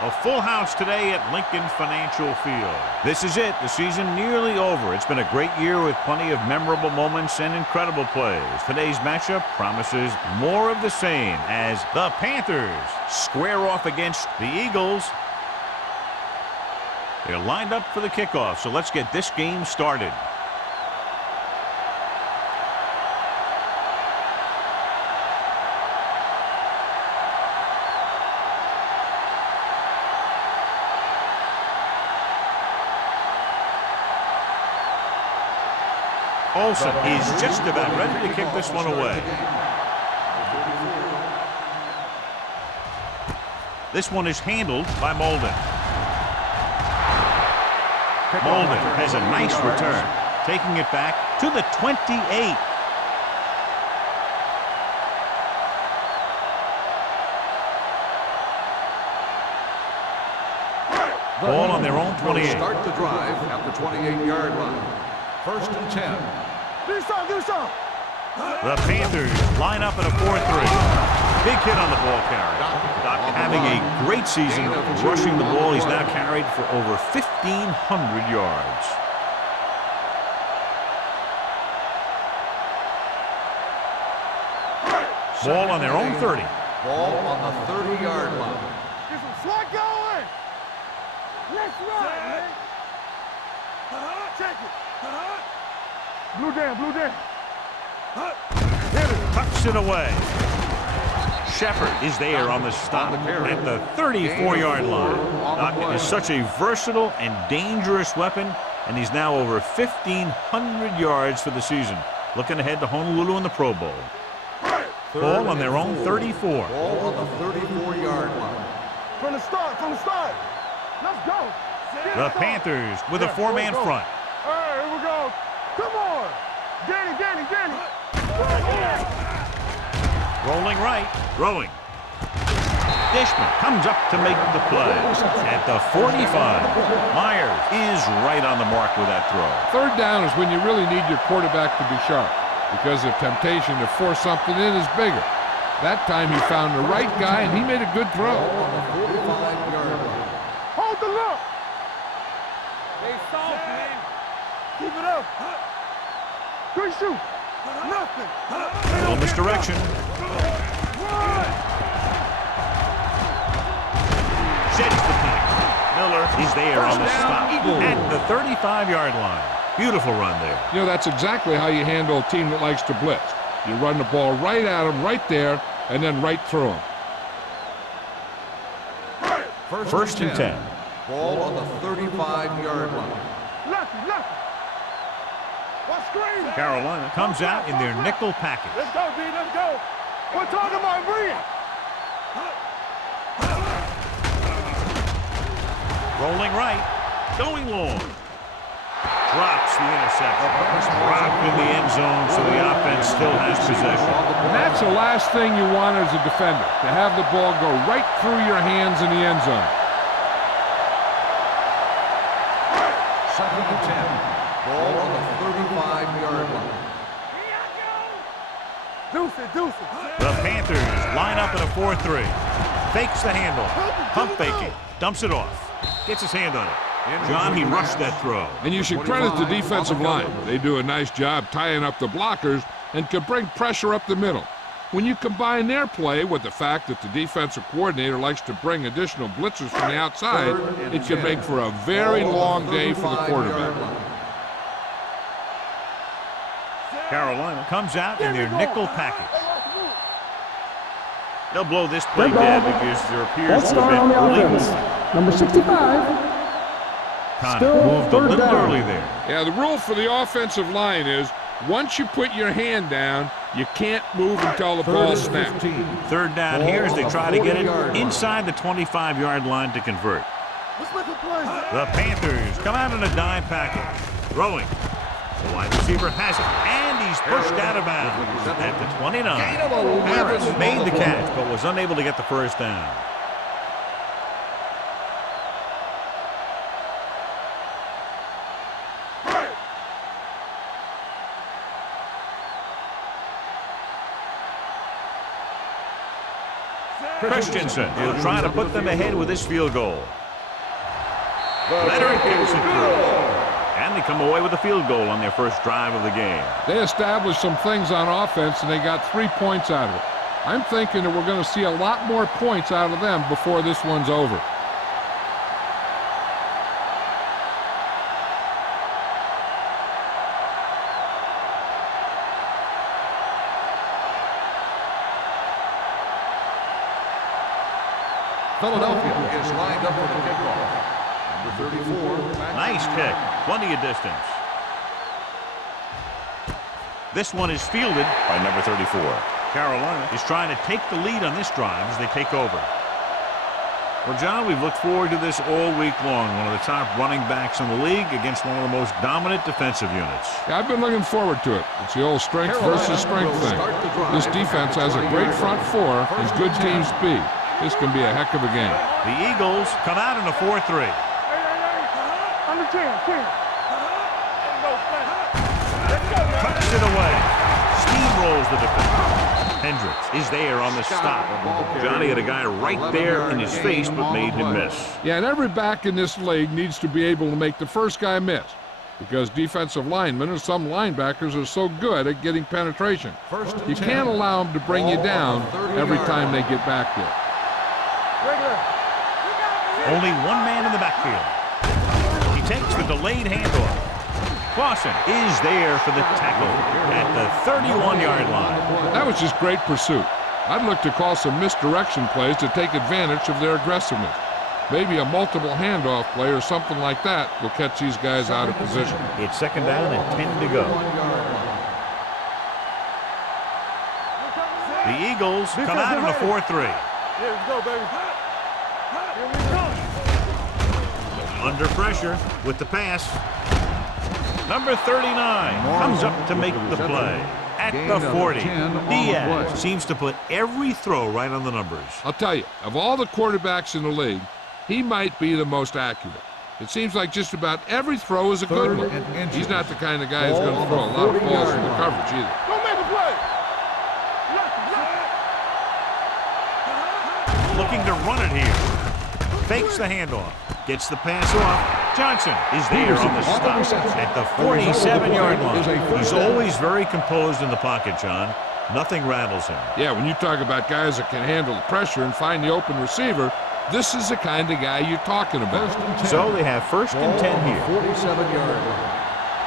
A full house today at Lincoln Financial Field. This is it. The season nearly over. It's been a great year with plenty of memorable moments and incredible plays. Today's matchup promises more of the same as the Panthers square off against the Eagles. They're lined up for the kickoff, so let's get this game started. Olsen is just about ready to kick this one away. This one is handled by Molden. Molden has a nice return, taking it back to the 28. Ball on their own 28. Start the drive at the 28-yard line. 1st and 10. The Panthers line up in a 4-3. Big hit on the ball carrier. Doc having a great season rushing the ball. He's now carried for over 1,500 yards. Ball on their own 30. Ball on the 30-yard line. Get some slot going. Let's run, man. Check it. Blue down. Tucks it away. Shepard is there on the stop at the 34-yard line. Doc is such a versatile and dangerous weapon, and he's now over 1,500 yards for the season. Looking ahead to Honolulu in the Pro Bowl. Ball on their own 34. Ball on the 34-yard line. From the start. Let's go. The Panthers with a four-man front. All right, here we go. Come on. Danny. Rolling right, throwing. Dishman comes up to make the play at the 45. Myers is right on the mark with that throw. 3rd down is when you really need your quarterback to be sharp because the temptation to force something in is bigger. That time he found the right guy and he made a good throw. On the 45-yard line. Hold the look. Stay soft, man. Keep it up. Good shoot. Nothing. Little misdirection. Sets the punt. Miller is there on the stop at the 35-yard line. Beautiful run there. You know, that's exactly how you handle a team that likes to blitz. You run the ball right at them, right there, and then right through them. 1st and 10. Ball on the 35-yard line. Lefty. What screen? Carolina comes out in their nickel package. Let's go, D. Let's go. We're talking about bring it. Rolling right, going long. Drops the interception. Dropped in the end zone, so the offense still has possession. And that's the last thing you want as a defender, to have the ball go right through your hands in the end zone. 2nd and 10. Ball on the 35-yard line. Deuce it. The Panthers line up in a 4-3. Fakes the handle. Pump faking. Dumps it off. Gets his hand on it. John, he rushed that throw. And you should credit the defensive line. They do a nice job tying up the blockers and can bring pressure up the middle. When you combine their play with the fact that the defensive coordinator likes to bring additional blitzers from the outside, it can make for a very long day for the quarterback. Carolina comes out in their nickel package. They'll blow this play dead because there appears to have been early movement. Number 65. Kind of moved a little early there. Yeah, the rule for the offensive line is once you put your hand down, you can't move until the ball snaps. 3rd down here as they try to get it inside the 25-yard line to convert. The Panthers come out in a dime package. Throwing. The wide receiver has it, and he's pushed out of bounds at the 29. Harris made the catch, but was unable to get the 1st down. Christensen will try to put them ahead with this field goal. Leonard kicks it through. And they come away with a field goal on their first drive of the game. They established some things on offense, and they got 3 points out of it. I'm thinking that we're going to see a lot more points out of them before this one's over. Philadelphia is lined up for the kickoff. Number 34. Nice kick. Plenty of distance. This one is fielded by number 34. Carolina is trying to take the lead on this drive as they take over. Well, John, we've looked forward to this all week long. One of the top running backs in the league against one of the most dominant defensive units. Yeah, I've been looking forward to it. It's the old strength versus strength thing. This defense has a great front four and good team speed. This can be a heck of a game. The Eagles come out in a 4-3. Under 10. Tucks it away. Steamrolls the defender. Hendricks is there on the stop. Johnny had a guy right there in his face but made him miss. Yeah, and every back in this league needs to be able to make the first guy miss because defensive linemen and some linebackers are so good at getting penetration. You can't allow them to bring you down every time they get back there. Only one man in the backfield. He takes the delayed handoff. Clausen is there for the tackle at the 31-yard line. That was just great pursuit. I'd look to call some misdirection plays to take advantage of their aggressiveness. Maybe a multiple handoff play or something like that will catch these guys out of position. It's second down and 10 to go. The Eagles come out in a 4-3. Here we go, baby. Here we go. Under pressure with the pass. Number 39 comes up to make the play. At the 40, Diaz seems to put every throw right on the numbers. I'll tell you, of all the quarterbacks in the league, he might be the most accurate. It seems like just about every throw is a good one. He's not the kind of guy who's going to throw a lot of balls in the coverage either. Don't make a play. Looking to run it here. Fakes the handoff. Gets the pass off. Johnson is there on the stop at the 47-yard line. He's always very composed in the pocket, John. Nothing rattles him. Yeah, when you talk about guys that can handle the pressure and find the open receiver, this is the kind of guy you're talking about. So they have first and 10 here. 47-yard line.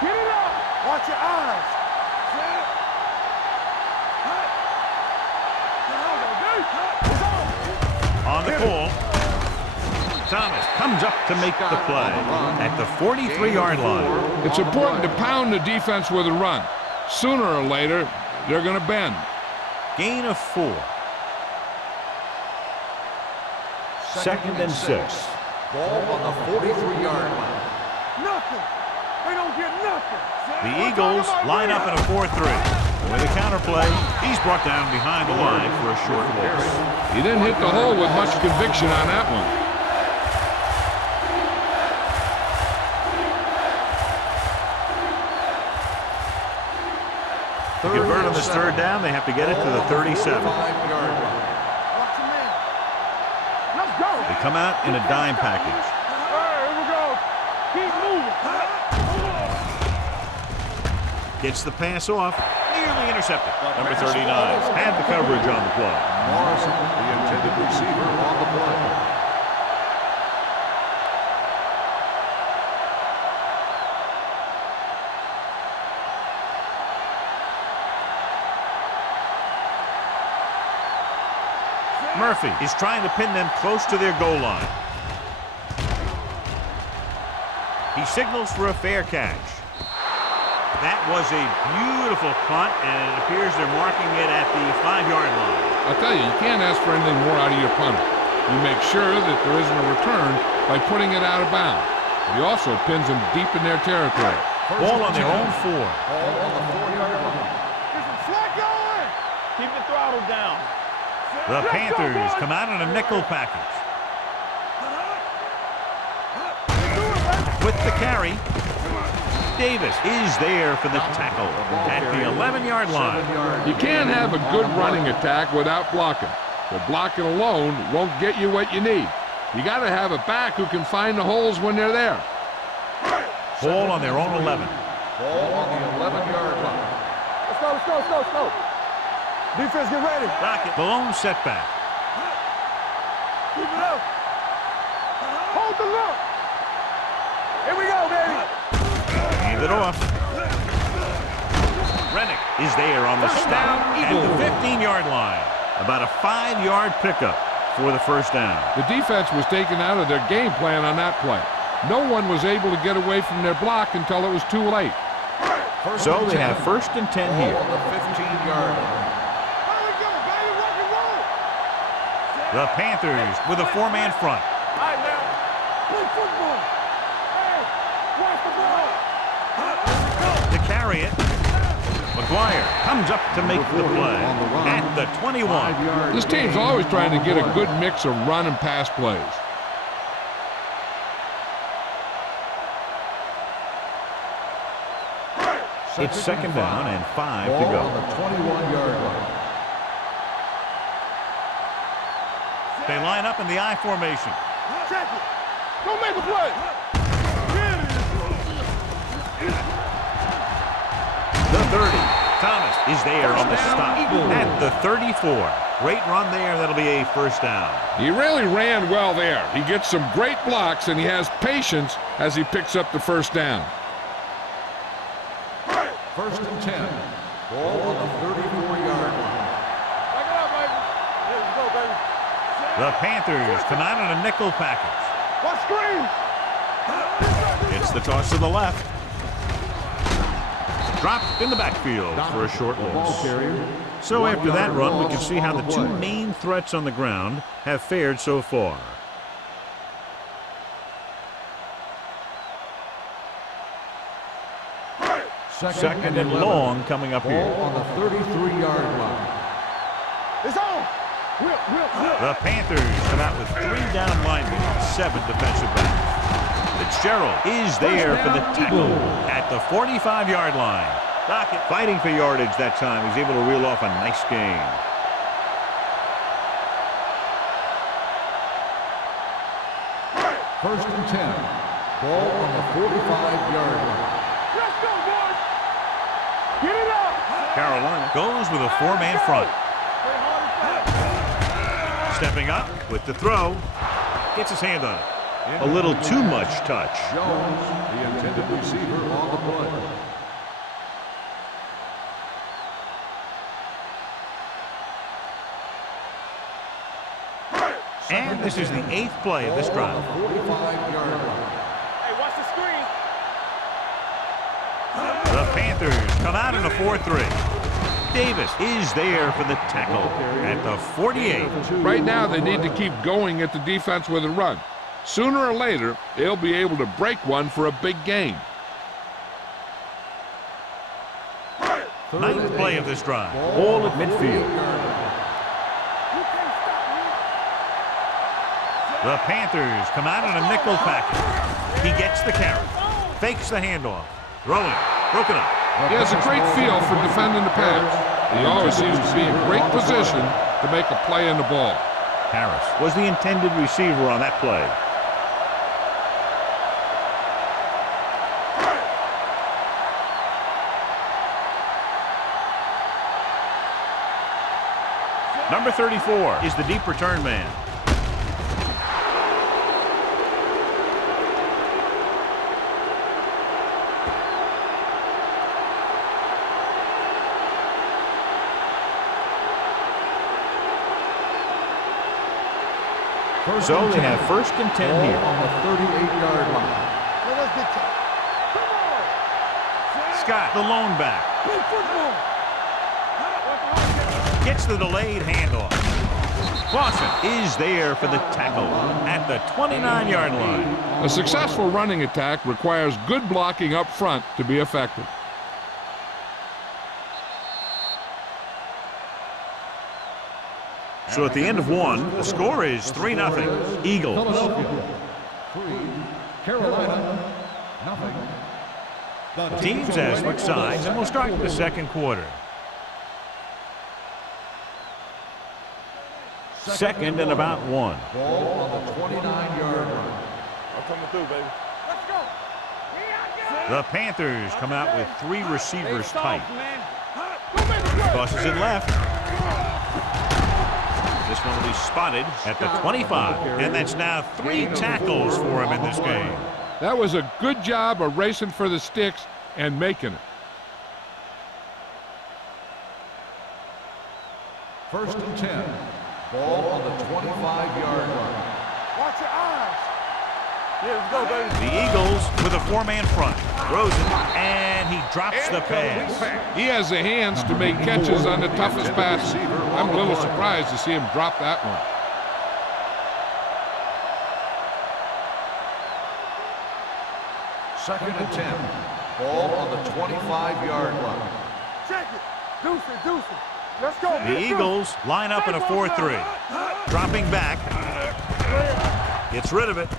Get it up. Watch your eyes. On the call, Thomas comes up to make the play at the 43-yard line. It's important to pound the defense with a run. Sooner or later, they're going to bend. Gain of 4. Second and 6. Ball on the 43-yard line. Nothing. They don't get nothing. The Eagles line up in a 4-3. With a counterplay, he's brought down behind the line for a short loss. He didn't hit the hole with much conviction on that one. To convert on this third down, they have to get it to the 37. Let's go. They come out in a dime package. All right, here we go. Keep moving. Gets the pass off. Nearly intercepted. Number 39 had the coverage on the play. Morrison, the intended receiver, on the play. Murphy is trying to pin them close to their goal line. He signals for a fair catch. That was a beautiful punt, and it appears they're marking it at the 5-yard line. I'll tell you, you can't ask for anything more out of your punter. You make sure that there isn't a return by putting it out of bounds. But he also pins them deep in their territory. Ball on their own 4. Ball on the 4-yard line. There's some slack going. Keep the throttle down. The Panthers come out in a nickel package. With the carry, Davis is there for the tackle at the 11-yard line. You can't have a good running attack without blocking. but blocking alone won't get you what you need. You got to have a back who can find the holes when they're there. Ball on their own 11. Ball on the 11-yard line. Let's go, let's go, let's go, let's go. Defense, get ready. Rocket. The lone setback. Keep it up. Hold the look. Here we go, baby. Hand it off. Rennick is there on the stop at the 15-yard line. About a 5-yard pickup for the first down. The defense was taken out of their game plan on that play. No one was able to get away from their block until it was too late. So they have first and 10 here. Ball on the 15-yard line. Here we go, baby. Rock and roll. The Panthers with a 4-man front. All right, now. Play football. Hey, watch the ball. To carry it, McGuire comes up to make the play at the 21. This team's always trying to get a good mix of run and pass plays. It's second down and 5 to Ball go. on the 21-yard line. They line up in the I formation. Check it. Go make a play. The 30. Thomas is there on the stop at the 34. Great run there. That'll be a first down. He really ran well there. He gets some great blocks, and he has patience as he picks up the first down. First and 10. Ball on the 34-yard line. Back it up, baby. Let's go, baby. The Panthers come out in a nickel package. Watch screen. It's the toss to the left. Dropped in the backfield for a short loss. So after that run, we can see how the two main threats on the ground have fared so far. Second and long coming up here. Ball on the 33-yard line. It's on. Whip, whip, whip. The Panthers come out with 3 down linemen and 7 defensive backs. Fitzgerald is there for the tackle at the 45-yard line. Dockett fighting for yardage that time. He's able to reel off a nice gain. First and 10. Ball on the 45-yard line. Let's go, boys. Get it up. Carolina goes with a 4-man front. Play hard and fast. Stepping up with the throw. Gets his hand on it. A little too much touch. Jones, the intended receiver on the play. And this is the 8th play of this drive. 45-yard line. Hey, watch the screen. The Panthers come out in a 4-3. Davis is there for the tackle at the 48. Right now, they need to keep going at the defense with a run. Sooner or later, they'll be able to break one for a big gain. 9th play of this drive. Ball at midfield. The Panthers come out in a nickel package. He gets the carry. Fakes the handoff. Throwing. Broken up. He has a great feel for defending the pass. He always seems to be in great position to make a play in the ball. Harris was the intended receiver on that play. Number 34 is the deep return man. So they have first and 10 here. On the 38-yard line. Let's get to. Come on. Scott, the lone back, Play football. gets the delayed handoff. Clausen is there for the tackle at the 29-yard line. A successful running attack requires good blocking up front to be effective. So at the end of one, the score is 3-0. Eagles. Philadelphia 3, Carolina nothing. The teams have switched sides, and we'll start the second quarter. Second and about 1. Ball on the 29-yard line. I'm coming through, baby. Let's go. The Panthers come out with 3 receivers tight. Man. Tosses it left. This one will be spotted at the 25. And that's now 3 tackles for him in this game. That was a good job of racing for the sticks and making it. First and 10. Ball on the 25-yard line. Watch your eyes. Yeah, let's go, baby. The Eagles with a 4-man front. Throws it, and he drops the pass. He has the hands to make catches on the toughest passes. I'm a little surprised to see him drop that one. Second and 10. Ball on the 25-yard line. Check it. Deuce it, deuce it. Let's go. The Eagles line up in a 4-3. Dropping back. Gets rid of it.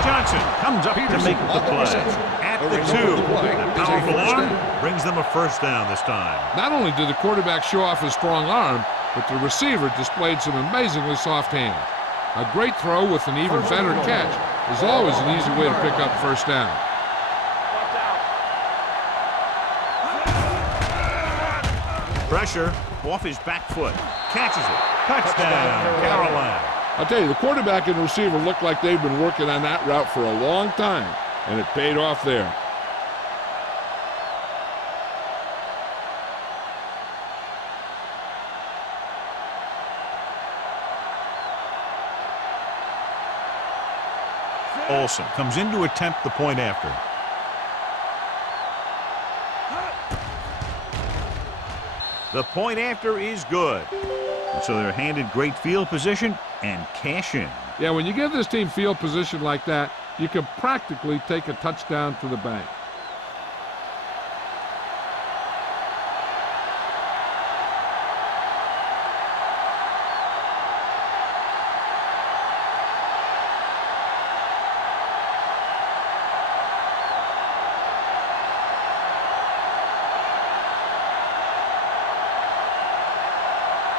Johnson comes up to make the play. At the 2. That powerful arm brings them a first down this time. Not only did the quarterback show off his strong arm, but the receiver displayed some amazingly soft hands. A great throw with an even better catch is always an easy way to pick up first down. Pressure off his back foot. Catches it. Touchdown, Carolina. I'll tell you, the quarterback and the receiver look like they've been working on that route for a long time, and it paid off there. Olsen comes in to attempt the point after. The point after is good. And so they're handed great field position and cash in. Yeah, when you give this team field position like that, you can practically take a touchdown to the bank.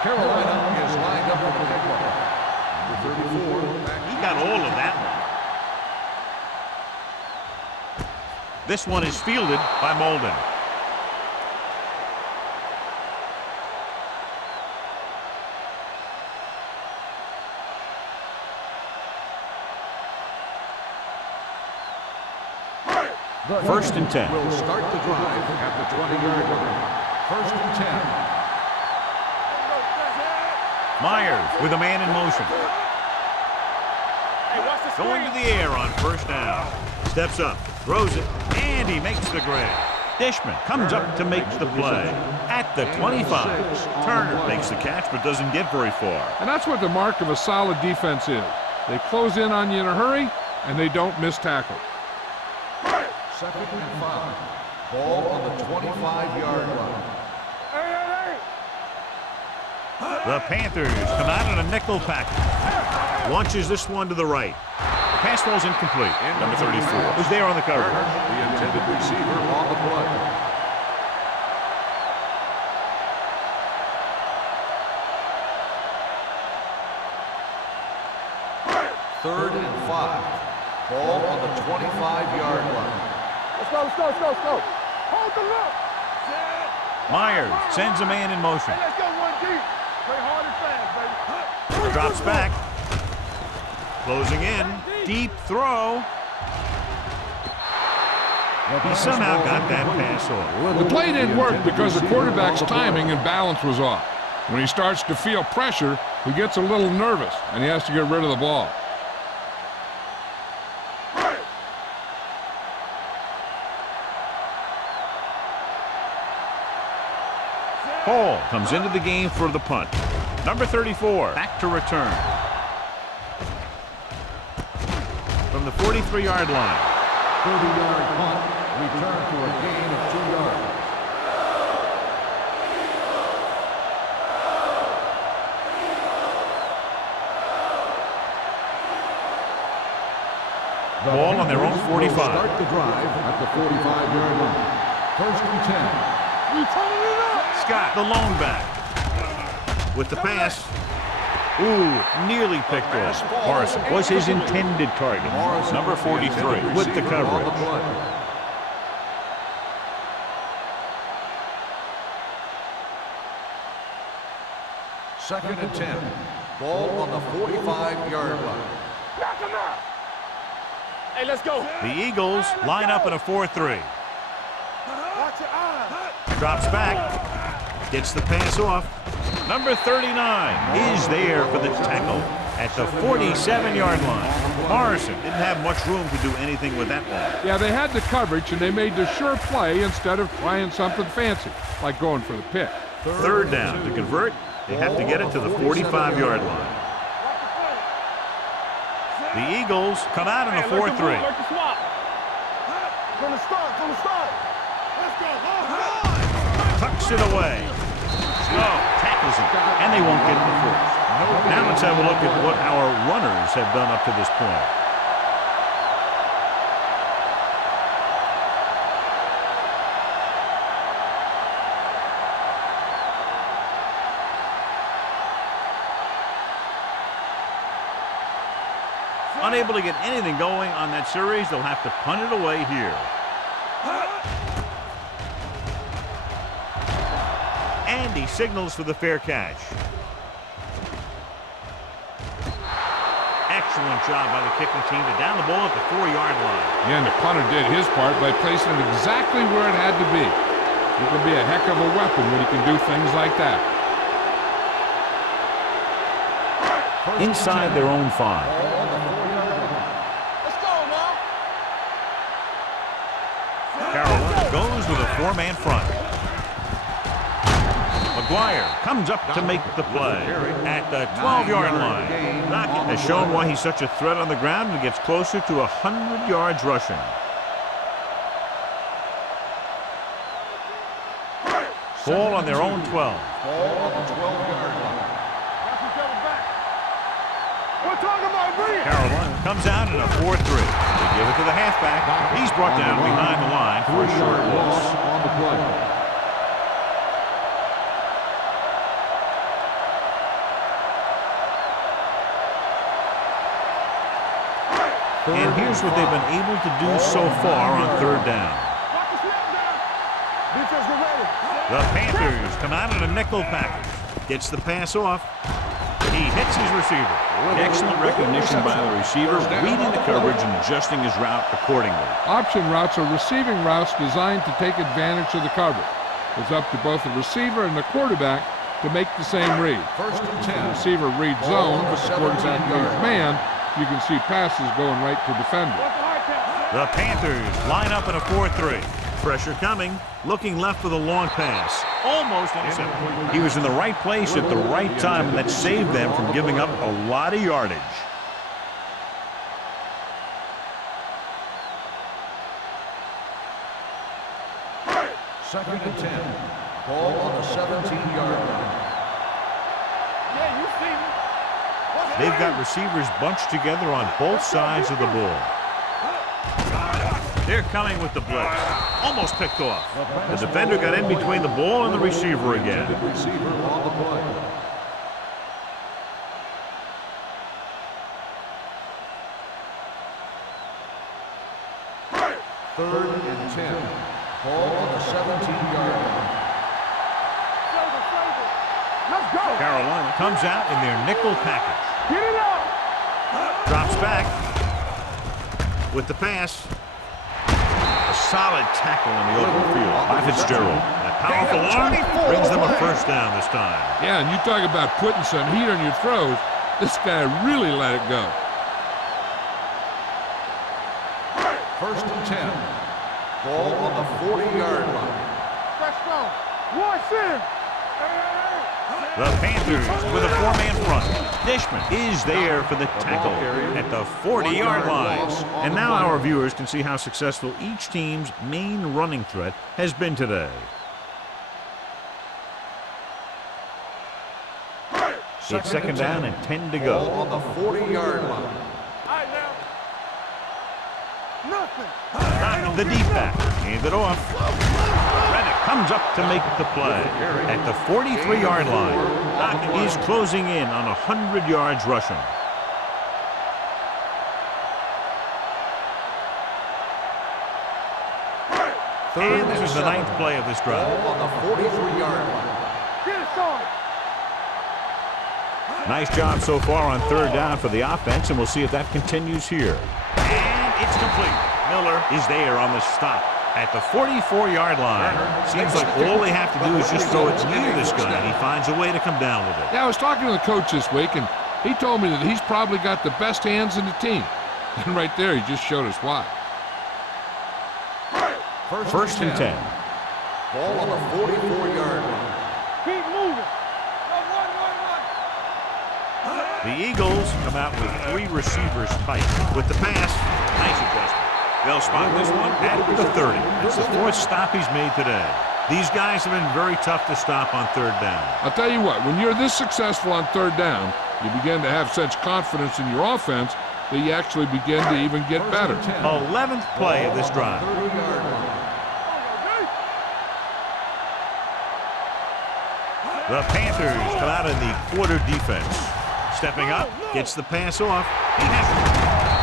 Carolina is lined up for the kickoff. Number 34. He got all of that one. This one is fielded by Molden. First and 10. Will start the drive at the 20-yard line. First and 10. Myers with a man in motion. Going to the air on first down. Steps up, throws it, and he makes the grab. Dishman comes up to make the play. At the 25. Turner makes the catch but doesn't get very far. And that's what the mark of a solid defense is. They close in on you in a hurry, and they don't miss tackle. Second and 5. Ball on the 25-yard line. The Panthers come out in a nickel package. Launches this one to the right. Pass ball's incomplete. Number 34 was there on the cover. The intended receiver on the play. Third and 5. Ball on the 25-yard line. Let's go, let's go, let's go, let's go. Hold the look. Myers sends a man in motion. Let's go one deep. Play hard and fast, baby. Drops back. Closing in. Deep throw. He somehow got that pass off. The play didn't work because the quarterback's timing and balance was off. When he starts to feel pressure, he gets a little nervous, and he has to get rid of the ball. Hall comes into the game for the punt. Number 34, back to return. From the 43-yard line. 30-yard punt. Return for a gain of 2 yards. Ball on their own 45. Start the drive at the 45-yard line. First and 10. We turning it up. Scott, the lone back. With the pass, Ooh, nearly picked off. Morrison was his intended target. Number 43 with the coverage. Second and 10. Ball on the 45-yard line. Knock him out. Hey, let's go. The Eagles line up in a 4-3. Watch your eyes. Drops back. Gets the pass off. Number 39 is there for the tackle at the 47-yard line. Morrison didn't have much room to do anything with that one. Yeah, they had the coverage, and they made the sure play instead of trying something fancy, like going for the pick. Third down. To convert, they have to get it to the 45-yard line. The Eagles come out in a 4-3. From the start, from the start. Let's go. Tucks it away. Snow tackles him, and they won't get the first. Now let's have a look at what our runners have done up to this point. Unable to get anything going on that series, they'll have to punt it away here. And he signals for the fair catch. Excellent job by the kicking team to down the ball at the 4-yard line. Yeah, and the punter did his part by placing it exactly where it had to be. He can be a heck of a weapon when he can do things like that. Inside their own 5. Carolina goes with a 4-man front. McGuire comes up to make the play at the 12-yard line. Dockett has shown why he's such a threat on the ground and gets closer to 100 yards rushing. Ball on their own 12. Ball on the 12-yard line. Carolina comes out in a 4-3. They give it to the halfback. He's brought down behind the line for a short loss. On the play. And here's what they've been able to do so far on third down. The Panthers come out in a nickel package. Gets the pass off. He hits his receiver. Excellent recognition by the receiver, reading the coverage and adjusting his route accordingly. Option routes are receiving routes designed to take advantage of the coverage. It's up to both the receiver and the quarterback to make the same read. First and 10. The receiver reads zone, but the quarterback reads man. You can see passes going right to defender. The Panthers line up in a 4-3. Pressure coming, looking left for the long pass. Almost intercepted. He was in the right place at the right time, and that saved them from giving up a lot of yardage. Second and 10. Ball on the 17-yard line. They've got receivers bunched together on both sides of the ball. They're coming with the blitz. Almost picked off. The defender got in between the ball and the receiver again. Receiver on the play. Third and 10. Ball on the 17-yard line. Let's go. Carolina comes out in their nickel package. Get it up. Drops back with the pass. A solid tackle in the open field by Fitzgerald. That powerful arm brings them a first down this time. Yeah, and you talk about putting some heat on your throws. This guy really let it go. First and 10. Ball on the 40-yard line. Let's go. Watch him. The Panthers with a 4-man front. Dishman is there for the tackle at the 40-yard line. And now our viewers can see how successful each team's main running threat has been today. It's second down and 10 to Ball go. on the 40-yard line. All right, now. Nothing. Got the deep back. Hand it off. Reddick comes up to make the play at the 43-yard line. Doc is closing in on 100 yards rushing. And this is the 9th play of this drive. Ball on the 43-yard line. Get it, Sean. Nice job so far on 3rd down for the offense, and we'll see if that continues here. And it's complete. Miller is there on the stop at the 44-yard line. Seems like all they have to do is just throw it near this guy, and he finds a way to come down with it. Yeah, I was talking to the coach this week, and he told me that he's probably got the best hands in the team. And right there, he just showed us why. First and 10. Ball on the 44-yard line. Keep moving. The Eagles come out with 3 receivers tight. With the pass, nice adjustment. They'll spot this one at the 30. It's the 4th stop he's made today. These guys have been very tough to stop on 3rd down. I'll tell you what, when you're this successful on 3rd down, you begin to have such confidence in your offense that you actually begin to even get better. 11th play of this drive. 30-yard line. The Panthers come out in the quarter defense. Stepping up, gets the pass off. He has it.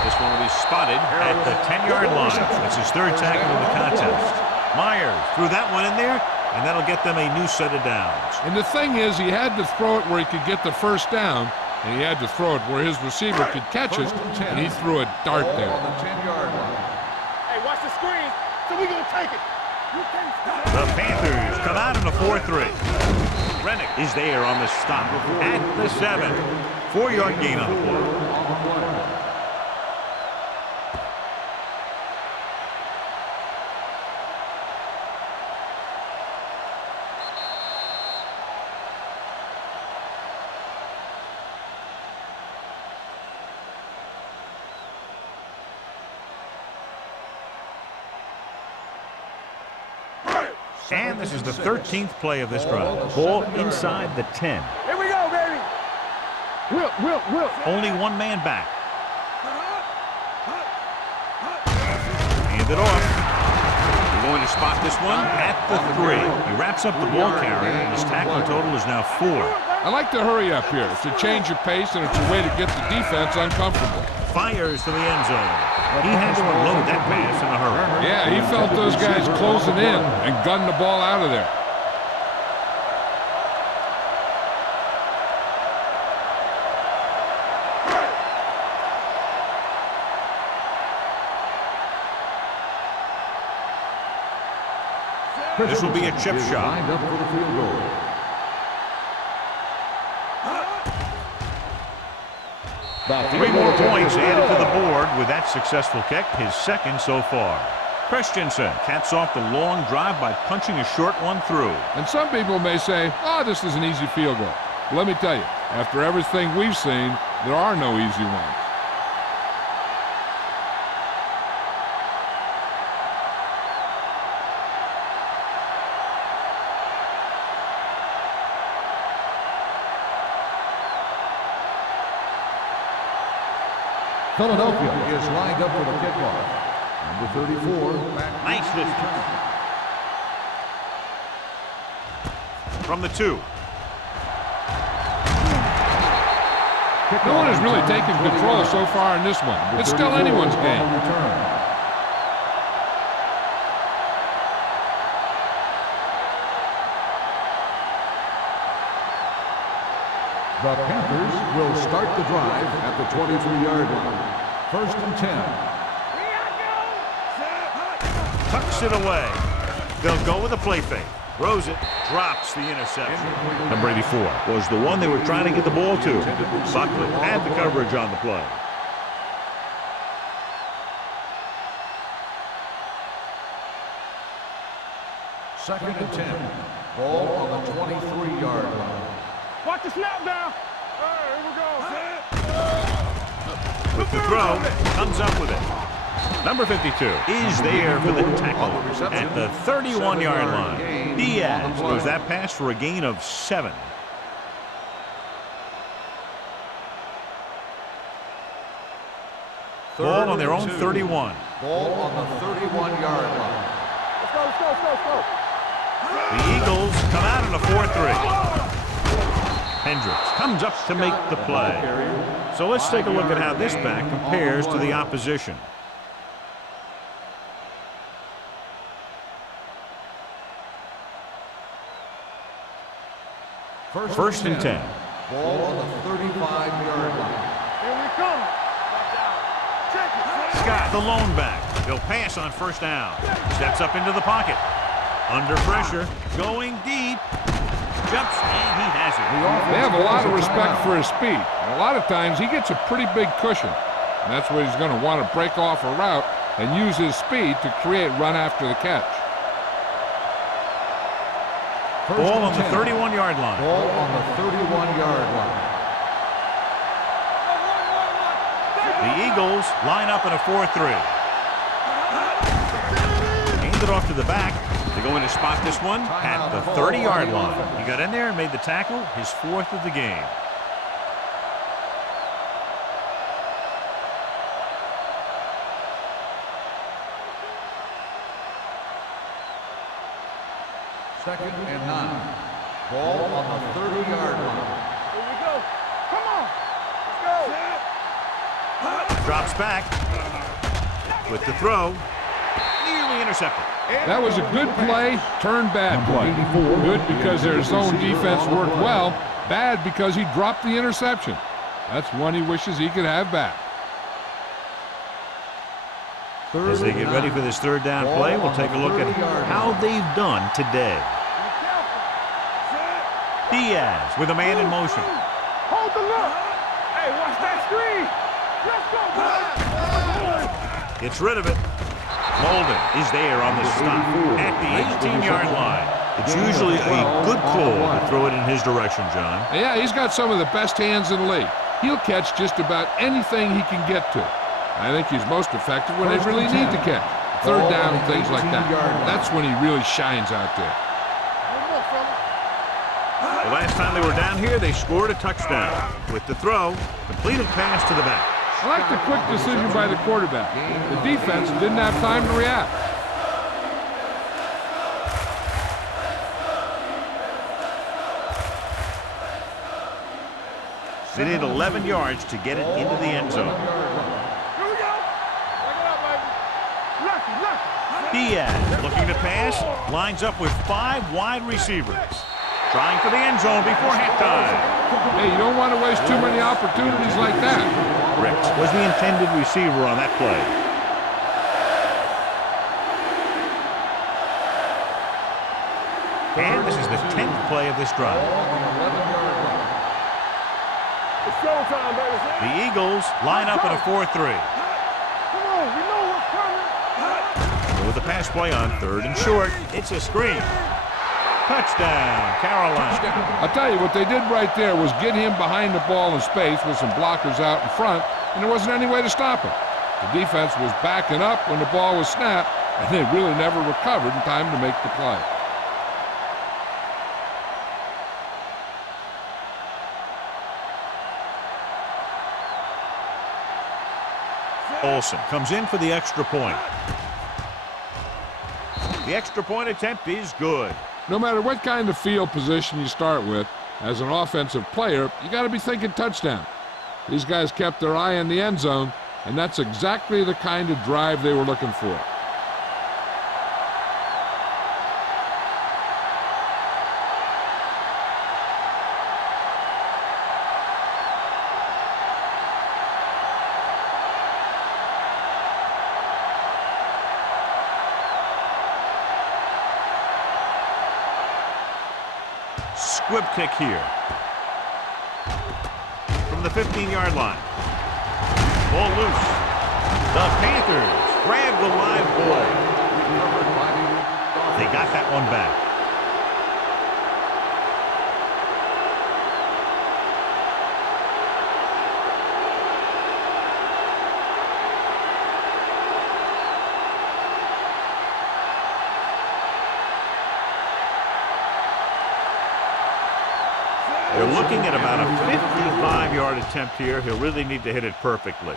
This one will be spotted at the 10-yard line. That's his 3rd tackle in the contest. Myers threw that one in there, and that'll get them a new set of downs. And the thing is, he had to throw it where he could get the 1st down, and he had to throw it where his receiver could catch it, and he threw a dart there. On the 10-yard line. Hey, watch the screen. So we gonna take it. You can't stop. The Panthers come out in a 4-3. Rennick is there on the stop at the 7. 4-yard gain on the play. And this is the 13th play of this drive. Ball inside the 10. Here we go, baby. Will. Only one man back. Hand it off. We're going to spot this one at the 3. He wraps up the ball carrier, and his tackle total is now 4. I like to hurry up here. It's a change of pace, and it's a way to get the defense uncomfortable. Fires to the end zone. He has to unload that pass in a hurry. Yeah, he felt those guys closing in and gunned the ball out of there. This will be a chip shot. Lined up for the field goal. About 3 more points added to the board with that successful kick, his 2nd so far. Christensen caps off the long drive by punching a short one through. And some people may say, oh, this is an easy field goal. But let me tell you, after everything we've seen, there are no easy ones. Philadelphia is lined up for the kickoff. Number 34. Nice lift. From the 2. No one has really taken control so far in this one. It's still anyone's game. The Panthers will start the drive at the 23-yard line. 1st and 10. Tucks it away. They'll go with a play fake. Throws it, drops the interception. Number 84 was the one they were trying to get the ball to. Buckley had the coverage on the play. Second and 10. Ball on the 23-yard line. Watch the snap down. All right, here we go. With the throw, comes up with it. Number 52 is there for the tackle at the 31-yard line. Diaz throws that pass for a gain of 7. Ball on their own 31. Ball on the 31-yard line. Let's go. The Eagles come out in a 4-3. Hendricks comes up to make the play. So let's take a look at how this back compares to the opposition. First and 10. Ball on the 35-yard line. Here we come. Check it. Scott, the lone back. He'll pass on first down. Steps up into the pocket. Under pressure. Going deep. Jumps, and he has it. They have a lot of respect for his speed. And a lot of times he gets a pretty big cushion. And that's where he's going to want to break off a route and use his speed to create run after the catch. Ball on the 31-yard line. Ball on the 31-yard line. The Eagles line up in a 4-3. Hand it off to the back. They're going to spot this one at the 30-yard line. He got in there and made the tackle, his 4th of the game. Second and 9. Ball on the 30-yard line. Here we go. Come on. Let's go. Drops back with the throw. Nearly intercepted. That was a good play, turned bad play. Good because their zone defense worked well. Bad because he dropped the interception. That's one he wishes he could have back. As they get ready for this third down play, we'll take a look at how they've done today. Diaz with a man in motion. Hold the look. Hey, watch that screen. Let's go, boy. Gets rid of it. Molden is there on the stop at the 18-yard line. It's usually a good call to throw it in his direction, John. Yeah, he's got some of the best hands in the league. He'll catch just about anything he can get to. I think he's most effective when they really need to catch. Third down and things like that. That's when he really shines out there. The last time they were down here, they scored a touchdown. With the throw, completed pass to the back. I like the quick decision by the quarterback. The defense didn't have time to react. They need 11 yards to get it into the end zone. Here we go. Check it out, baby. Lucky. Diaz looking to pass, lines up with 5 wide receivers. Trying for the end zone before halftime. Hey, you don't want to waste too many opportunities like that. Ricks was the intended receiver on that play. And this is the 10th play of this drive. It's showtime, baby. The Eagles line up in a 4-3. Come on, you know what's coming. With the pass play on 3rd and short, it's a screen. Touchdown, Carolina. I'll tell you, what they did right there was get him behind the ball in space with some blockers out in front, and there wasn't any way to stop him. The defense was backing up when the ball was snapped, and they really never recovered in time to make the play. Olsen comes in for the extra point. The extra point attempt is good. No matter what kind of field position you start with, as an offensive player, you got to be thinking touchdown. These guys kept their eye on the end zone, and that's exactly the kind of drive they were looking for. Squib kick here. From the 15-yard line. Ball loose. The Panthers grab the live ball. They got that one back. They're looking at about a 55-yard attempt here. He'll really need to hit it perfectly.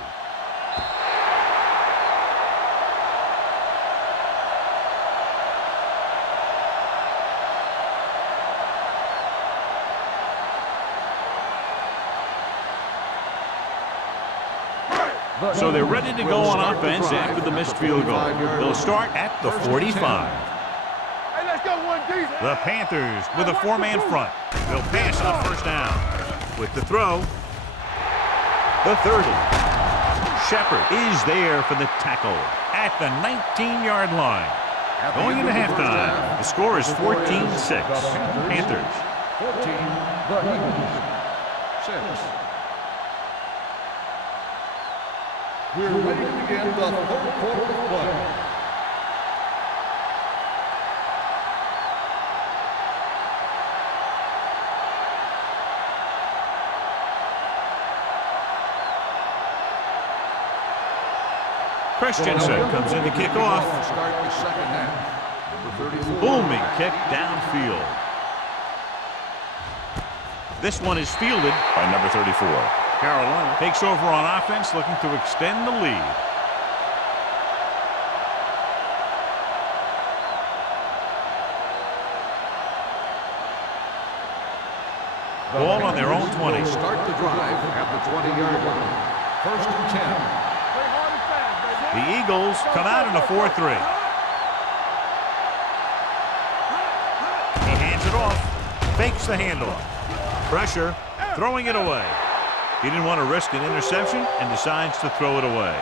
So they're ready to go on offense after the missed field goal. They'll start at the 45. Hey, let's go one deep. The Panthers with a four-man front. They'll pass on first down. With the throw, the 30. Shepard is there for the tackle at the 19-yard line. Going into halftime, the score is 14-6. Panthers. 14, the Eagles. 6. We're ready to begin the third quarter of play. Christensen comes in to kick off. Start the second half. Number 34. Booming kick downfield. This one is fielded by number 34. Carolina takes over on offense, looking to extend the lead. Ball on their own 20. Start the drive at the 20-yard line. First and 10. Play hard and fast, baby. The Eagles come out in a 4-3. He hands it off, fakes the handoff. Pressure, throwing it away. He didn't want to risk an interception and decides to throw it away.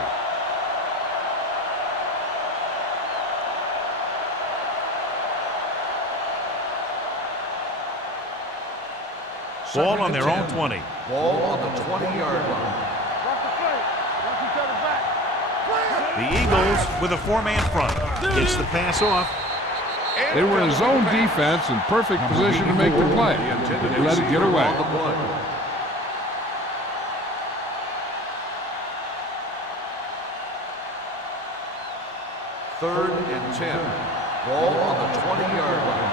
Ball on their own 20. Ball on the 20-yard line. Watch the play. Watch each other back. The Eagles with a four-man front. Gets the pass off. They were in zone defense in perfect position to make the play. They let it get away. Third and 10. Ball on the 20-yard line.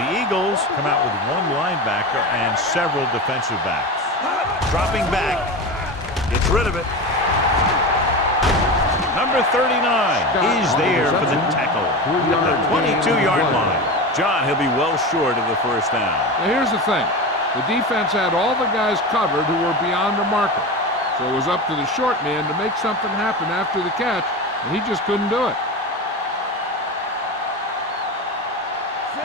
The Eagles come out with one linebacker and several defensive backs. Dropping back. Gets rid of it. Number 39 is there for the tackle at the 22-yard line. John, he'll be well short of the first down. Now here's the thing. The defense had all the guys covered who were beyond the marker. So it was up to the short man to make something happen after the catch, and he just couldn't do it.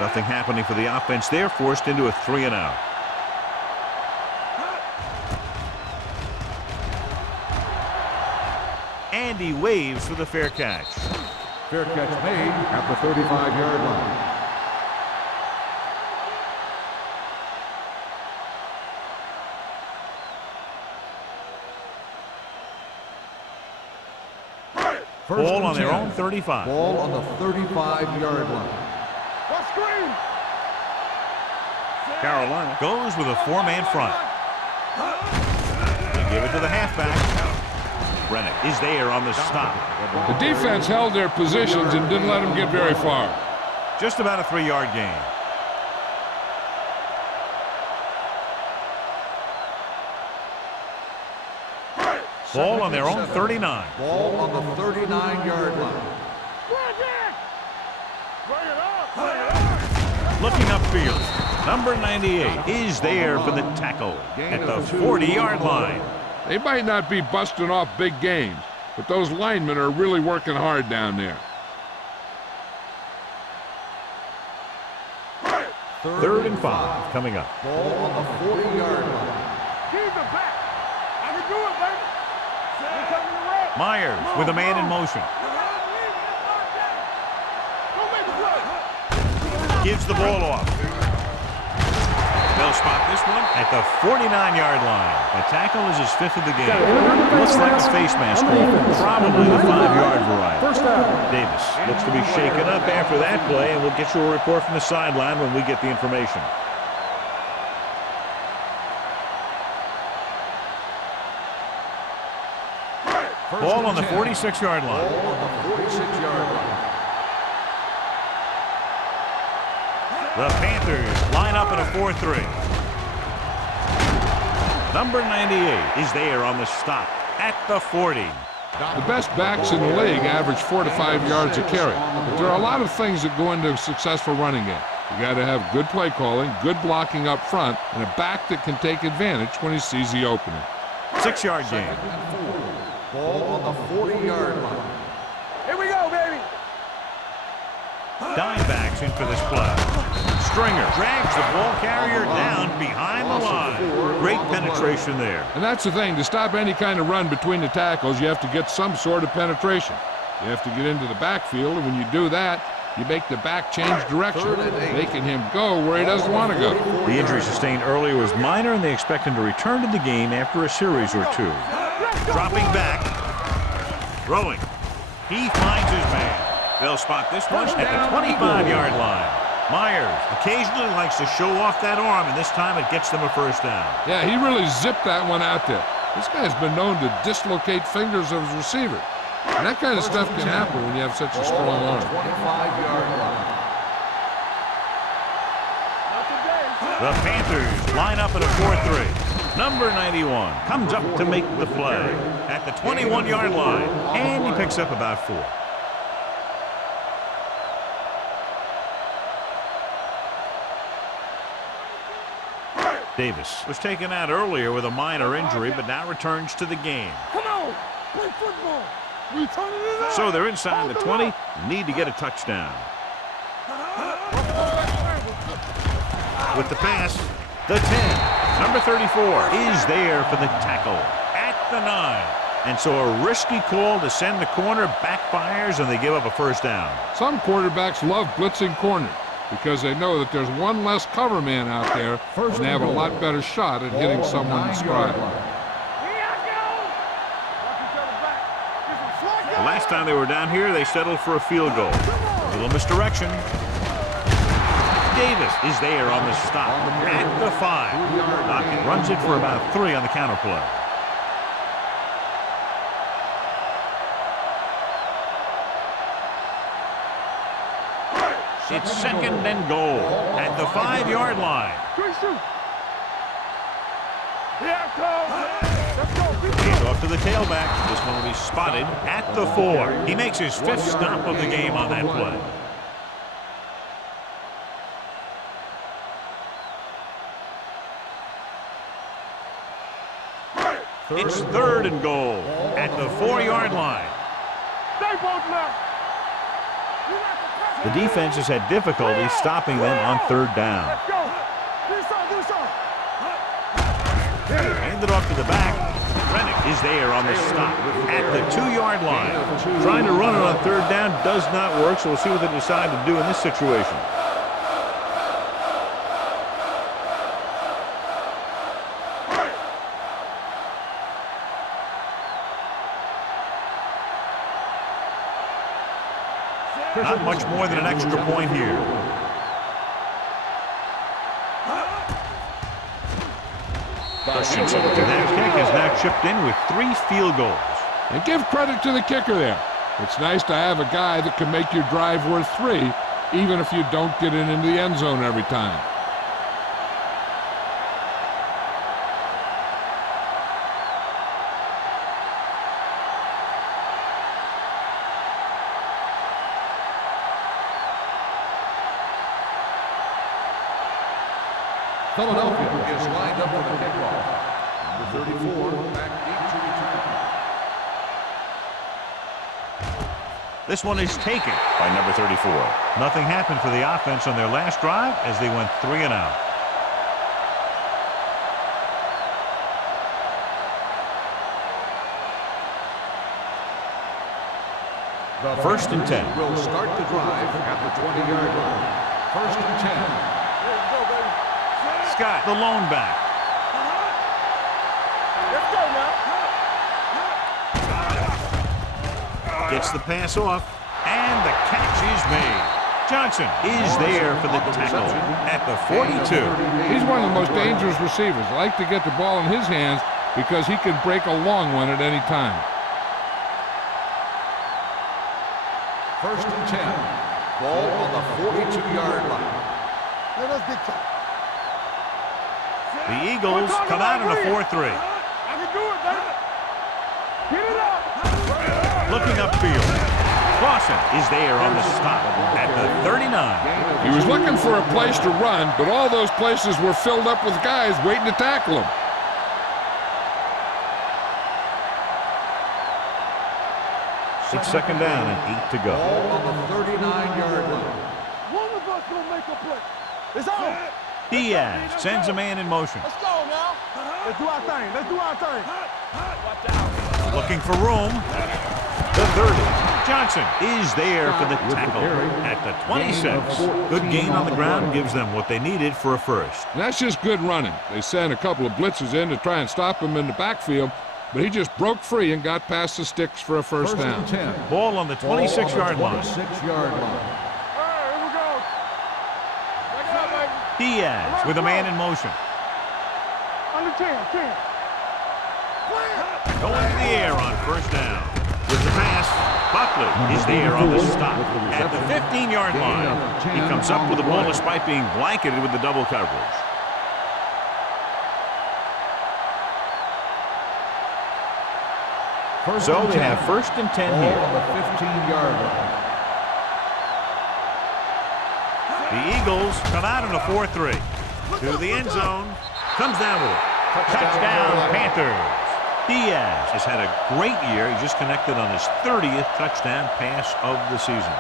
Nothing happening for the offense there, forced into a 3-and-out. And he waves for the fair catch. Fair catch made at the 35-yard line. Ball on their own 35. Ball on the 35-yard line. What screen? Carolina goes with a four-man front. They give it to the halfback. Rennick is there on the stop. The defense held their positions and didn't let them get very far. Just about a 3-yard gain. Ball on their own 39. Ball on the 39-yard line. Looking upfield, number 98 is there for the tackle at the 40-yard line. They might not be busting off big games, but those linemen are really working hard down there. Third and 5 coming up. Ball on the 40-yard line. Keep it back. I can do it, baby. We're coming to red. Myers with a man in motion. Go make the play. Gives the ball off. They'll spot this one at the 49-yard line. The tackle is his 5th of the game. Looks like a face mask call, probably the 5-yard variety. Davis looks to be shaken up after that play, and we'll get you a report from the sideline when we get the information. Ball on the 46-yard line. Ball on the 46-yard line. The Panthers line up in a 4-3. Number 98 is there on the stop at the 40. The best backs in the league average 4 to 5 yards a carry. But there are a lot of things that go into a successful running game. You got to have good play calling, good blocking up front, and a back that can take advantage when he sees the opening. 6-yard gain. Ball on the 40-yard line. Here we go, baby. Dime backs in for this play. Stringer drags the ball carrier down behind the line. Great penetration there. And that's the thing. To stop any kind of run between the tackles, you have to get some sort of penetration. You have to get into the backfield, and when you do that, you make the back change direction, making him go where he doesn't want to go. The injury sustained earlier was minor, and they expect him to return to the game after a series or two. Dropping back. Throwing. He finds his man. They'll spot this one at the 25-yard line. Myers occasionally likes to show off that arm, and this time it gets them a first down. Yeah, he really zipped that one out there. This guy's been known to dislocate fingers of his receiver. And that kind of stuff can happen when you have such a strong arm. 25-yard line. The Panthers line up at a 4-3. Number 91 comes up to make the play at the 21-yard line, and he picks up about 4. Davis was taken out earlier with a minor injury, but now returns to the game. Come on, play football. We turn it up. So they're inside the 20, need to get a touchdown. With the pass, the 10. Number 34 is there for the tackle at the 9. And so a risky call to send the corner backfires, and they give up a first down. Some quarterbacks love blitzing corners because they know that there's one less cover man out there, and they have a lot better shot at hitting someone in stride. The last time they were down here, they settled for a field goal. A little misdirection. Davis is there on the stop at the 5. Lockett runs it for about 3 on the counter play. It's second and goal at the 5-yard line. Hand off to the tailback. This one will be spotted at the 4. He makes his 5th stop of the game on that play. It's third and goal at the 4-yard line. The defense has had difficulty stopping them on third down. Hand it off to the back. Rennick is there on the stop at the 2-yard line. Trying to run it on third down does not work, so we'll see what they decide to do in this situation. Not much more than an extra point here. Christensen, that kick is now chipped in with 3 field goals. And give credit to the kicker there. It's nice to have a guy that can make your drive worth 3, even if you don't get it into the end zone every time. Philadelphia is lined up for the kickoff. Number 34, back deep to return. This one is taken by number 34. Nothing happened for the offense on their last drive as they went 3 and out. First and 10. Will start the drive at the 20-yard line. First and 10. Scott, the lone back. Let's go now. Gets the pass off, and the catch is made. Johnson is there for the tackle at the 42. He's one of the most dangerous receivers. I like to get the ball in his hands because he can break a long one at any time. First and 10. Ball on the 42-yard line. Let us big time. The Eagles come out in a 4-3. I can do it, baby. Get it up. Looking upfield. Clausen is there on the stop at the 39. He was looking for a place to run, but all those places were filled up with guys waiting to tackle him. It's second down and 8 to go. Ball on the 39-yard line. One of us gonna make a play. It's on. Diaz sends a man in motion. Let's go now. Let's do our thing. Let's do our thing. Watch out. Looking for room. The 30. Johnson is there for the tackle at the 26. Good gain on the ground gives them what they needed for a first. And that's just good running. They sent a couple of blitzes in to try and stop him in the backfield, but he just broke free and got past the sticks for a first down. And 10. Ball on the 26-yard line. 26-yard line. Hey, here we go. Back it up, baby. Diaz with a man in motion. Under 10, 10. Going to the air on first down. With the pass, Buckley is there on the stop at the 15-yard line. He comes up with the ball despite being blanketed with the double coverage. So they have first and 10 Ball here. on the 15-yard line. The Eagles come out in a 4-3. To the end zone. Comes down with it. Touchdown, Panthers. Diaz has had a great year. He just connected on his 30th touchdown pass of the season.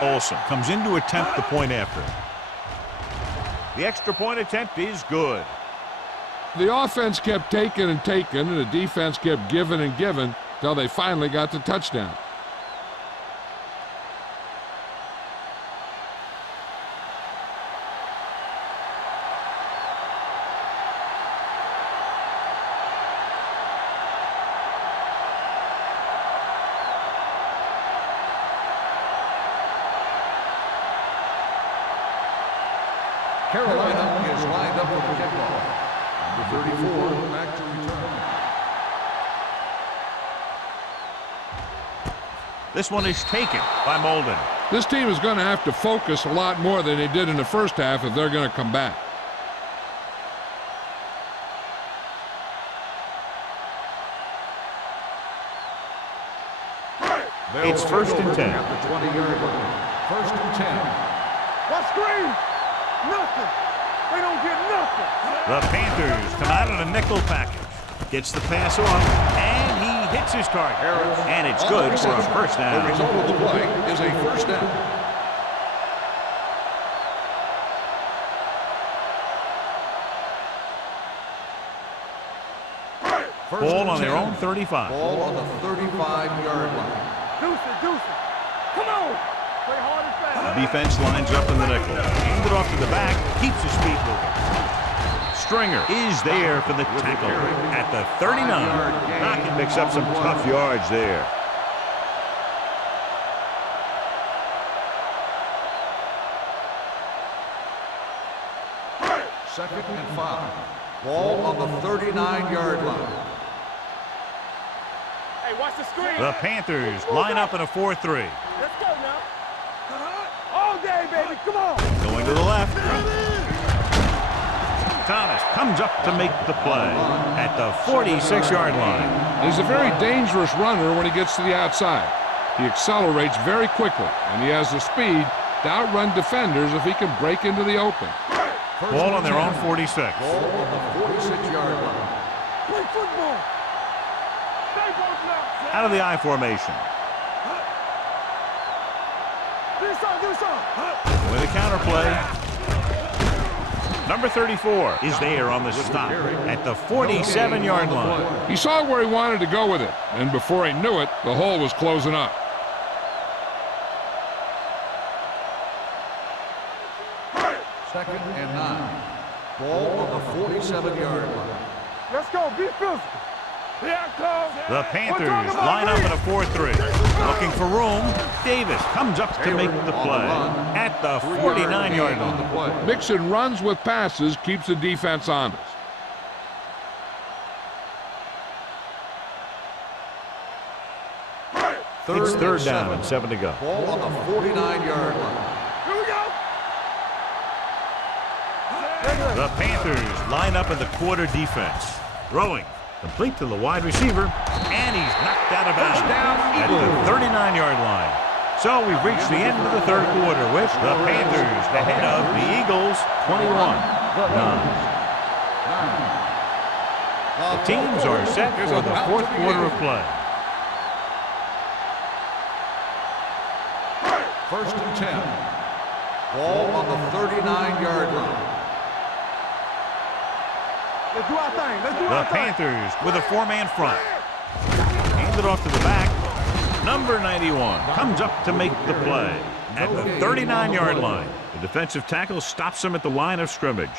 Olsen comes in to attempt the point after. The extra point attempt is good. The offense kept taking and taking, and the defense kept giving and giving till they finally got the touchdown. Carolina is lined up with the kickoff. Number 34, back to return. This one is taken by Molden. This team is going to have to focus a lot more than they did in the first half if they're going to come back. It's first and 10. At the 20-yard line. First and 10. What screen? Nothing. They don't get nothing. The Panthers come out in a nickel package. Gets the pass off, and he hits his target. And it's good for a first down. The result of the play is a first down. Ball on their own 35. Ball on the 35-yard line. Deuce it. Come on. Play hard and fast. The defense lines up in the nickel. Hand it off to the back, keeps his feet moving. Stringer is there for the tackle at the 39. Knock picks up some tough yards there. Second and 5. Ball on the 39-yard line. Hey, watch the screen. The Panthers line up in a 4-3. Let's go now. All day, baby. Come on. Going to the left. Thomas comes up to make the play at the 46-yard line. He's a very dangerous runner when he gets to the outside. He accelerates very quickly, and he has the speed to outrun defenders if he can break into the open. Ball on their own 46. Ball on the 46-yard line. Play football. Stay both now. Out of the I formation. Do something. With a counterplay. Number 34 is there on the stop at the 47-yard line. He saw where he wanted to go with it, and before he knew it, the hole was closing up. Second and 9. Ball on the 47-yard line. Let's go. Be physical. Here it comes. The Panthers line up in a 4-3. Looking for room. Davis comes up to make the play at the 49-yard line. Mixing runs with passes keeps the defense honest. It's third down and 7 to go. Ball on the 49-yard line. Here we go. The Panthers line up in the quarter defense. Throwing complete to the wide receiver, and And he's knocked out of bounds at the 39-yard line. So we've reached the end of the third quarter with the Panthers ahead of the Eagles 21-9. The teams are set for the fourth quarter of play. First and 10. Ball on the 39-yard line. Let's do our thing. Let's do The our thing. Panthers with a four-man front. Hand it off to the back. Number 91 comes up to make the play at the 39-yard line. The defensive tackle stops him at the line of scrimmage.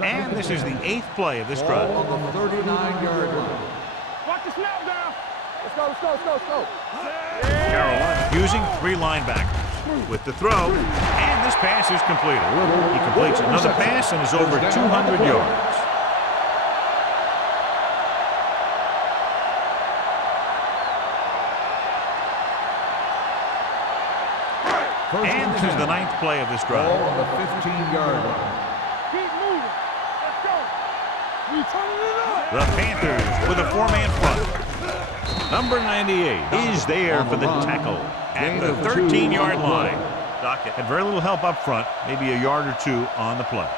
And this is the 8th play of this drive. Ball on the 39-yard line. Watch the snap down. Let's go, let's go, let's go, let's go. Carolina using 3 linebackers with the throw, and this pass is completed. He completes another pass and is over 200 yards. And this is the 9th play of this drive. Ball on the 15-yard line. Keep moving. Let's go. We turning it up. The Panthers with a four-man front. Number 98 is there for the tackle at the 13-yard line. Dockett had very little help up front, maybe a yard or two on the play.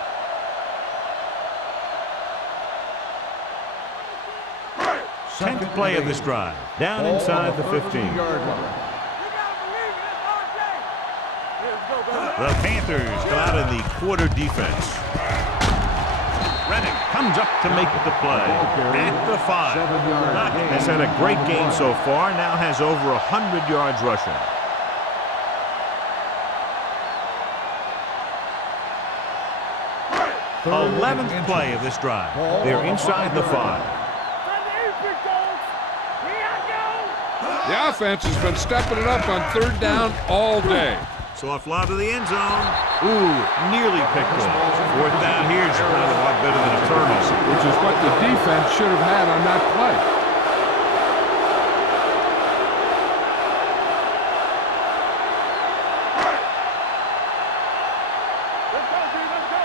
Tenth play of this drive, down inside the 15. The Panthers come out in the quarter defense. Rennick comes up to make the play at the 5. Dockett has had a great game so far, now has over 100 yards rushing. Third 11th play of this drive. They're inside the 5. The offense has been stepping it up on third down all day. Soft lob to the end zone. Ooh, nearly picked off. Fourth down here is not a lot better than a turnover. Which is what the defense should have had on that play. Let's go, D. Let's go.